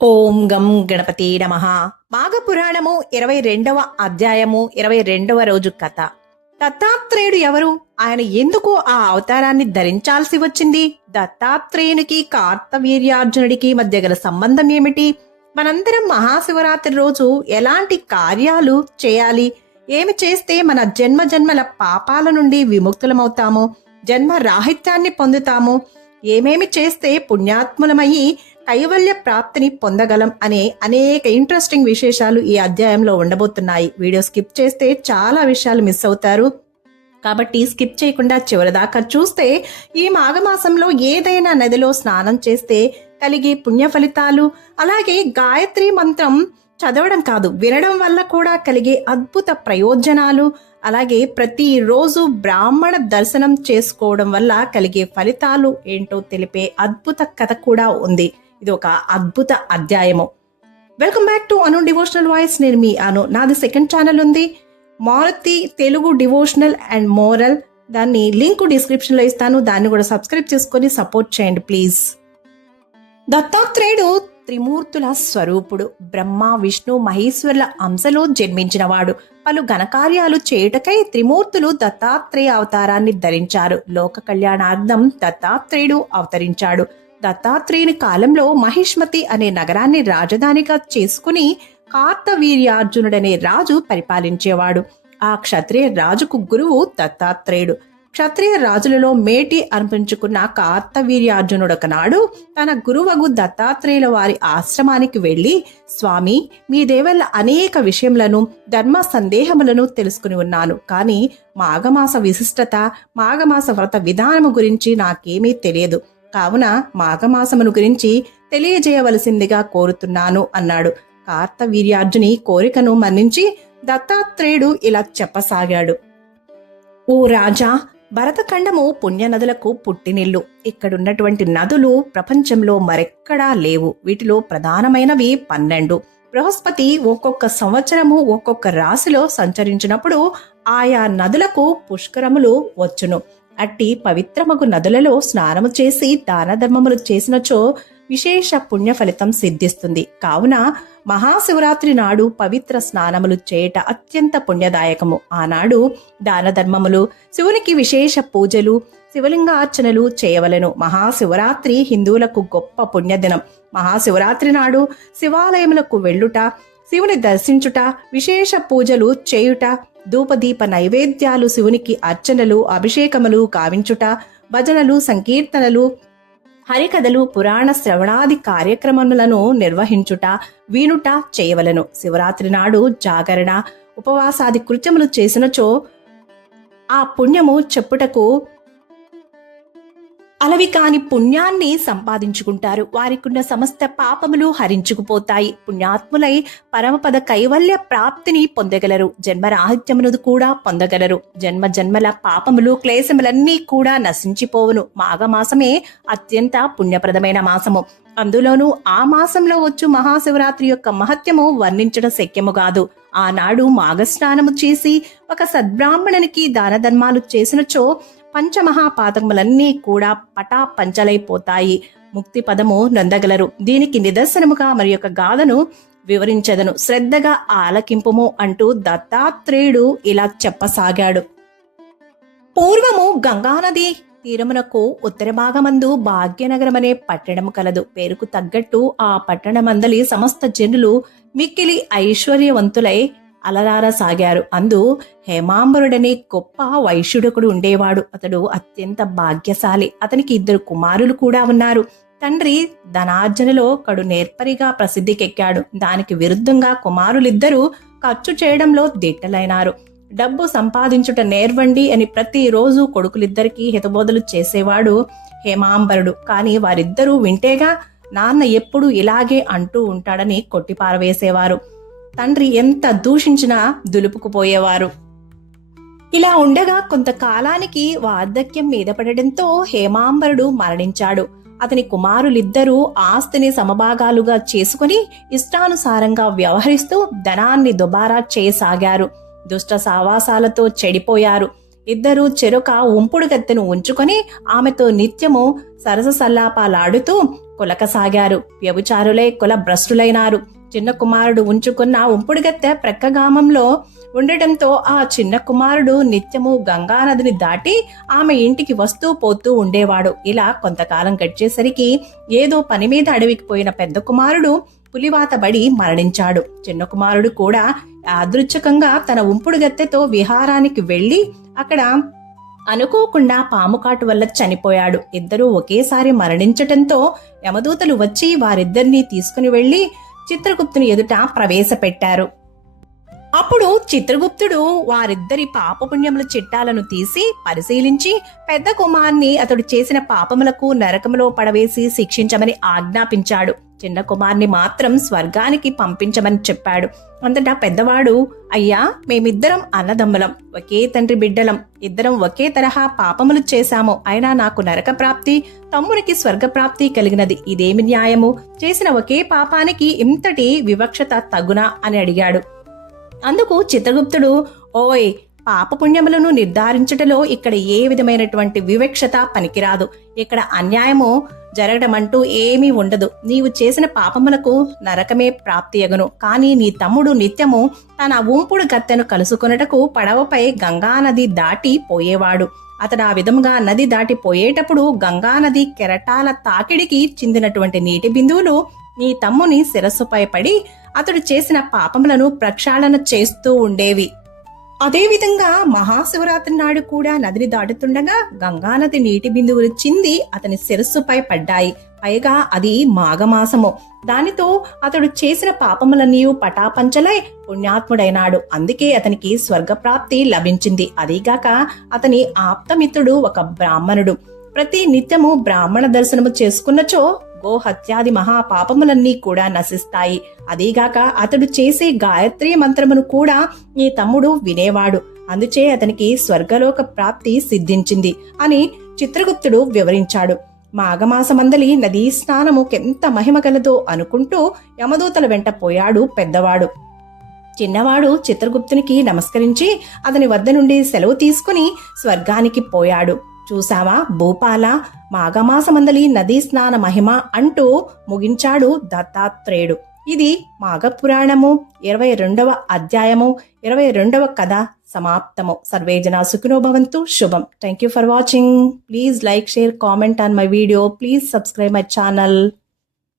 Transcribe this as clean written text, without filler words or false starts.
ఓం గం గణపతి నమః. మాఘపురాణము 22వ అధ్యాయము 22వ రోజు కథ. దత్తాత్రేయుడు ఎవరు? ఆయన ఎందుకు ఆ అవతారాన్ని ధరించాల్సి వచ్చింది? దత్తాత్రేయునికి కార్తవీర్యార్జునుడికి మధ్య గల సంబంధం ఏమిటి? మనందరం మహాశివరాత్రి రోజు ఎలాంటి కార్యాలు చేయాలి? ఏమి చేస్తే మన జన్మ జన్మల పాపాల నుండి విముక్తులమవుతాము, జన్మ రాహిత్యాన్ని పొందుతాము, ఏమేమి చేస్తే పుణ్యాత్ములమయ్యి కైవల్య ప్రాప్తిని పొందగలం అనే అనేక ఇంట్రెస్టింగ్ విశేషాలు ఈ అధ్యాయంలో ఉండబోతున్నాయి. వీడియో స్కిప్ చేస్తే చాలా విషయాలు మిస్ అవుతారు. కాబట్టి స్కిప్ చేయకుండా చివరిదాకా చూస్తే ఈ మాఘమాసంలో ఏదైనా నదిలో స్నానం చేస్తే కలిగే పుణ్య ఫలితాలు, అలాగే గాయత్రి మంత్రం చదవడం కాదు వినడం వల్ల కూడా కలిగే అద్భుత ప్రయోజనాలు, అలాగే ప్రతిరోజు బ్రాహ్మణ దర్శనం చేసుకోవడం వల్ల కలిగే ఫలితాలు ఏంటో తెలిపే అద్భుత కథ కూడా ఉంది. ఇది ఒక అద్భుత అధ్యాయము. Welcome back to Anu devotional voice. నేను మీ అను. నాది సెకండ్ ఛానల్ ఉంది, Maruti Telugu devotional and moral. దాన్ని లింక్ డిస్క్రిప్షన్ లో ఇస్తాను, దాన్ని కూడా సబ్స్క్రైబ్ చేసుకొని సపోర్ట్ చేయండి ప్లీజ్. దత్తాత్రేయుడు త్రిమూర్తుల స్వరూపుడు. బ్రహ్మ విష్ణు మహేశ్వరుల అంశలో జన్మించినవాడు. పలు ఘనకార్యాలు చేయుటకై త్రిమూర్తులు దత్తాత్రేయ అవతారాన్ని ధరించారు. లోక కళ్యాణార్థం దత్తాత్రేయుడు అవతరించాడు. దత్తాత్రేయుని కాలంలో మహిష్మతి అనే నగరాన్ని రాజధానిగా చేసుకుని కార్తవీర్యార్జునుడనే రాజు పరిపాలించేవాడు. ఆ క్షత్రియ రాజుకు గురువు దత్తాత్రేయుడు. క్షత్రియ రాజులలో మేటి అనిపించుకున్న కార్తవీర్యార్జునుడు ఒకనాడు తన గురువగు దత్తాత్రేయుల వారి ఆశ్రమానికి వెళ్లి, స్వామి, మీ దేవల్ల అనేక విషయములను ధర్మ సందేహములను తెలుసుకుని ఉన్నాను, కానీ మాఘమాస విశిష్టత, మాఘమాస వ్రత విధానము గురించి నాకేమీ తెలియదు, కావున మాఘమాసమును గురించి తెలియజేయవలసిందిగా కోరుతున్నాను అన్నాడు. కార్తవీర్యార్జుని కోరికను మన్నించి దత్తాత్రేయుడు ఇలా చెప్పసాగాడు. ఓ రాజా, భరతఖండము పుణ్యనదులకు పుట్టినిల్లు. ఇక్కడున్నటువంటి నదులు ప్రపంచంలో మరెక్కడా లేవు. వీటిలో ప్రధానమైనవి 12. బృహస్పతి ఒక్కొక్క సంవత్సరము ఒక్కొక్క రాశిలో సంచరించినప్పుడు ఆయా నదులకు పుష్కరములు వచ్చును. అట్టి పవిత్రమగు నదులలో స్నానము చేసి దాన ధర్మములు చేసినచో విశేష పుణ్య ఫలితం సిద్ధిస్తుంది. కావున మహాశివరాత్రి నాడు పవిత్ర స్నానములు చేయట అత్యంత పుణ్యదాయకము. ఆనాడు దాన ధర్మములు, శివునికి విశేష పూజలు, శివలింగార్చనలు చేయవలెను. మహాశివరాత్రి హిందువులకు గొప్ప పుణ్యదినం. మహాశివరాత్రి నాడు శివాలయములకు వెళ్ళుట, శివుని దర్శించుట, విశేష పూజలు చేయుట, ధూపదీప నైవేద్యాలు, శివునికి అర్చనలు, అభిషేకములు గావించుట, భజనలు, సంకీర్తనలు, హరికథలు, పురాణ శ్రవణాది కార్యక్రమములను నిర్వహించుట, వీనుట చేయవలను. శివరాత్రి నాడు జాగరణ, ఉపవాసాది కృత్యములు చేసినచో ఆ పుణ్యము చెప్పుటకు అలవి కాని పుణ్యాన్ని సంపాదించుకుంటారు. వారికున్న సమస్త పాపములు హరించుకుపోతాయి. పుణ్యాత్ములై పరమపద కైవల్య ప్రాప్తిని పొందగలరు. జన్మరాహిత్యమును కూడా పొందగలరు. జన్మ జన్మల పాపములు క్లేశములన్నీ కూడా నశించిపోవును. మాఘమాసమే అత్యంత పుణ్యప్రదమైన మాసము. అందులోనూ ఆ మాసంలో వచ్చు మహాశివరాత్రి యొక్క మహత్యము వర్ణించడం శక్యము కాదు. ఆనాడు మాఘస్నానము చేసి ఒక సద్బ్రాహ్మణునికి దాన ధర్మాలు చేసినచో పంచమహాపాతకములన్నీ కూడా పటాపంచలైపోతాయి. ముక్తి పదము నొందగలరు. దీనికి నిదర్శనముగా మరి యొక్క గాథను వివరించెదను, శ్రద్ధగా ఆలకింపుము అంటూ దత్తాత్రేయుడు ఇలా చెప్పసాగాడు. పూర్వము గంగానది తీరమునకు ఉత్తర భాగమందు భాగ్యనగరం అనే పట్టణము కలదు. పేరుకు తగ్గట్టు ఆ పట్టణమందలి సమస్త జనులు మిక్కిలి ఐశ్వర్యవంతులై అలరారసాగారు. అందు హేమాంబరుడనే గొప్ప వైశ్యుడొకడు ఉండేవాడు. అతడు అత్యంత భాగ్యశాలి. అతనికి 2 కుమారులు కూడా ఉన్నారు. తండ్రి ధనార్జనలో కడు నేర్పరిగా ప్రసిద్ధికెక్కాడు. దానికి విరుద్ధంగా కుమారులిద్దరూ ఖర్చు చేయడంలో దిట్టలైనారు. డబ్బు సంపాదించుట నేర్వండి అని ప్రతిరోజు కొడుకులిద్దరికీ హితబోధలు చేసేవాడు హేమాంబరుడు. కాని వారిద్దరూ వింటేగా నాన్న ఎప్పుడు ఇలాగే అంటూ ఉంటాడని కొట్టిపారవేసేవారు. తండ్రి ఎంత దూషించినా దులుపుకుపోయేవారు. ఇలా ఉండగా కొంతకాలానికి వార్ధక్యం మీద పడడంతో హేమాంబరుడు మరణించాడు. అతని కుమారులిద్దరూ ఆస్తిని సమభాగాలుగా చేసుకుని ఇష్టానుసారంగా వ్యవహరిస్తూ ధనాన్ని దుబారా చేయసాగారు. దుష్ట సావాసాలతో చెడిపోయారు. ఇద్దరూ చెరొక ఉంపుడు గత్తెను ఉంచుకొని ఆమెతో నిత్యము సరస సల్లాపాలాడుతూ కొలకసాగారు. వ్యభిచారులే కుల భ్రష్టులైనారు. చిన్న కుమారుడు ఉంచుకున్న ఉంపుడుగత్తె ప్రక్కగామంలో ఉండటంతో ఆ చిన్న కుమారుడు నిత్యము గంగానదిని దాటి ఆమె ఇంటికి వస్తూ పోతూ ఉండేవాడు. ఇలా కొంతకాలం గడిచేసరికి ఏదో పని మీద అడవికి పోయిన పెద్ద కుమారుడు పులివాతబడి మరణించాడు. చిన్న కుమారుడు కూడా యాదృచ్ఛికంగా తన ఉంపుడుగత్తెతో విహారానికి వెళ్లి అక్కడ అనుకోకుండా పాముకాటు వల్ల చనిపోయాడు. ఇద్దరూ ఒకేసారి మరణించటంతో యమదూతలు వచ్చి వారిద్దరినీ తీసుకుని వెళ్లి చిత్రగుప్తుని ఎదుట ప్రవేశపెట్టారు. అప్పుడు చిత్రగుప్తుడు వారిద్దరి పాపపుణ్యముల చిట్టాలను తీసి పరిశీలించి పెద్ద కుమార్ని అతడు చేసిన పాపములకు నరకములో పడవేసి శిక్షించమని ఆజ్ఞాపించాడు. చిన్న కుమార్ని మాత్రం స్వర్గానికి పంపించమని చెప్పాడు. అంతటా పెద్దవాడు, అయ్యా, మేమిద్దరం అన్నదమ్ములం, ఒకే తండ్రి బిడ్డలం, ఇద్దరం ఒకే తరహా పాపములు చేశాము. అయినా నాకు నరక ప్రాప్తి, తమ్మునికి స్వర్గప్రాప్తి కలిగినది. ఇదేమి న్యాయము? చేసిన ఒకే పాపానికి ఇంతటి వివక్షత తగునా అని అడిగాడు. అందుకు చిత్రగుప్తుడు, ఓయ్, పాపపుణ్యములను నిర్ధారించుటలో ఇక్కడ ఏ విధమైనటువంటి వివక్షత పనికిరాదు. ఇక్కడ అన్యాయము జరగడమంటూ ఏమీ ఉండదు. నీవు చేసిన పాపములకు నరకమే ప్రాప్తియగును. కానీ నీ తమ్ముడు నిత్యము తన ఉంపుడు గత్తెను కలుసుకొనుటకు పడవపై గంగానది దాటి పోయేవాడు. అతడు ఆ విధముగా నది దాటి పోయేటప్పుడు గంగానది కెరటాల తాకిడికి చిందినటువంటి నీటి బిందువులు నీ తమ్ముని శిరస్సుపై పడి అతడు చేసిన పాపములను ప్రక్షాళన చేస్తూ ఉండేవి. అదేవిధంగా మహాశివరాత్రి నాడు కూడా నదిని దాటుతుండగా గంగానది నీటి బిందువులు చింది అతని శిరస్సుపై పడ్డాయి. పైగా అది మాఘమాసము. దానితో అతడు చేసిన పాపములన్నీ పటాపంచలై పుణ్యాత్ముడైనాడు. అందుకే అతనికి స్వర్గప్రాప్తి లభించింది. అదీగాక అతని ఆప్తమిత్రుడు ఒక బ్రాహ్మణుడు. ప్రతి నిత్యము బ్రాహ్మణ దర్శనము చేసుకున్నచో గోహత్యాది మహాపాపములన్నీ కూడా నశిస్తాయి. అదీగాక అతడు చేసే గాయత్రీ మంత్రమును కూడా నీ తమ్ముడు వినేవాడు. అందుచే అతనికి స్వర్గలోక ప్రాప్తి సిద్ధించింది అని చిత్రగుప్తుడు వివరించాడు. మాఘమాసమందలి నదీ స్నానముకెంత మహిమ కలదో అనుకుంటూ యమదూతల వెంట పోయాడు పెద్దవాడు. చిన్నవాడు చిత్రగుప్తునికి నమస్కరించి అతని వద్ద నుండి సెలవు తీసుకుని స్వర్గానికి పోయాడు. చూసావా భూపాల, మాఘమాసమందలి నదీ స్నాన మహిమ అంటూ ముగించాడు దత్తాత్రేయుడు. ఇది మాఘపురాణము 22వ అధ్యాయము 22వ కథ సమాప్తము. సర్వే జనా సుఖినో భవంతు. శుభం. Thank you for watching. Please like, share, comment on my video. Please subscribe my channel.